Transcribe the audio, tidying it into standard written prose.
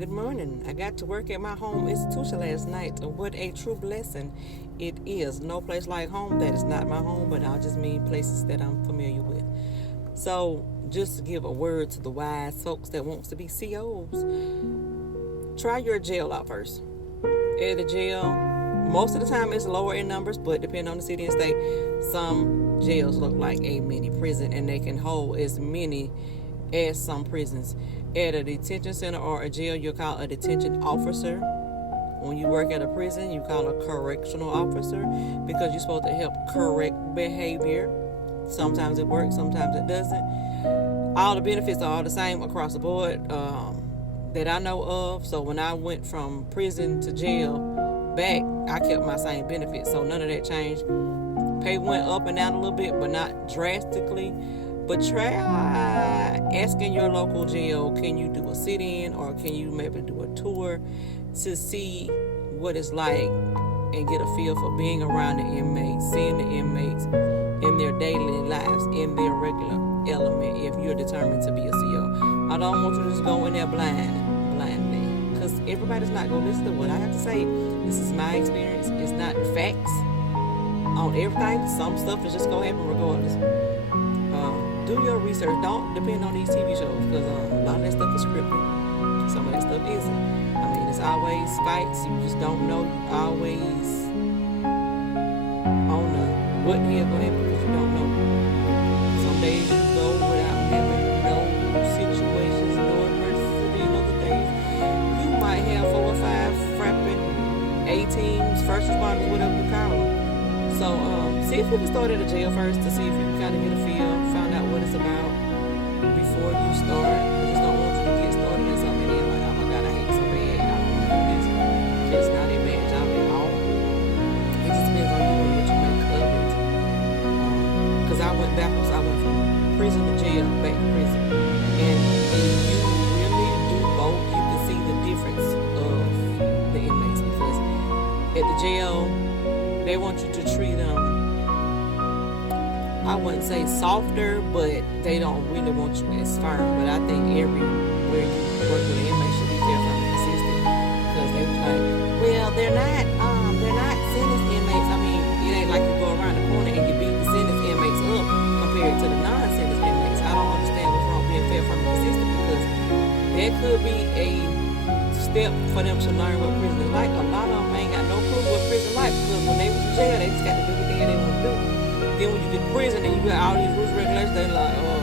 Good morning. I got to work at my home institution last night. What a true blessing it is. No place like home. That is not my home, but I'll just mean places that I'm familiar with. So, just to give a word to the wise folks that wants to be COs, try your jail out first. At the jail, most of the time it's lower in numbers, but depending on the city and state, some jails look like a mini prison and they can hold as many as some prisons. At a detention center or a jail, you call a detention officer. When you work at a prison, you call a correctional officer because you're supposed to help correct behavior. Sometimes it works, sometimes it doesn't. All the benefits are all the same across the board that I know of. So when I went from prison to jail back, I kept my same benefits. So none of that changed. Pay went up and down a little bit, but not drastically. But try asking your local jail, can you do a sit-in or can you maybe do a tour to see what it's like and get a feel for being around the inmates, seeing the inmates in their daily lives, in their regular element, if you're determined to be a CO. I don't want you to just go in there blindly, because everybody's not going to listen to what I have to say. This is my experience. It's not facts on everything. Some stuff is just going to happen regardless. Do your research. Don't depend on these TV shows because a lot of that stuff is scripted. Some of that stuff isn't. I mean, it's always fights. You just don't know. You always on what here going to happen because you don't know. Some days you go without having no situations, no emergency, and other days you might have 4 or 5 frapping A-teams, first responders, whatever you call them. So see if you can start at a jail first to see if you can kind of get a feel, find out what it's about before you start. I just don't want you to get started in something and then like, oh my God, I hate it so bad. I don't want to do this. It's not a bad job at all. It just depends on you and what you make of it. Because I went backwards. I went from prison to jail, back to prison. And if you really do both, you can see the difference of the inmates because at the jail, they want you to treat them, I wouldn't say softer, but they don't really want you as firm. But I think everywhere you work with an inmate should be fair, firm, and consistent. Because they was like, well, they're not sentence inmates. I mean, it ain't like you go around the corner and you beat the sentence inmates up compared to the non-sentence inmates. I don't understand what's wrong being fair, firm, and consistent because there could be a step for them to learn what prison is like. A lot of them ain't got no clue what prison is like because when they was in jail, they just got to do everything they want to do. Then when you get to prison and you got all these rules and regulations, they're like, oh,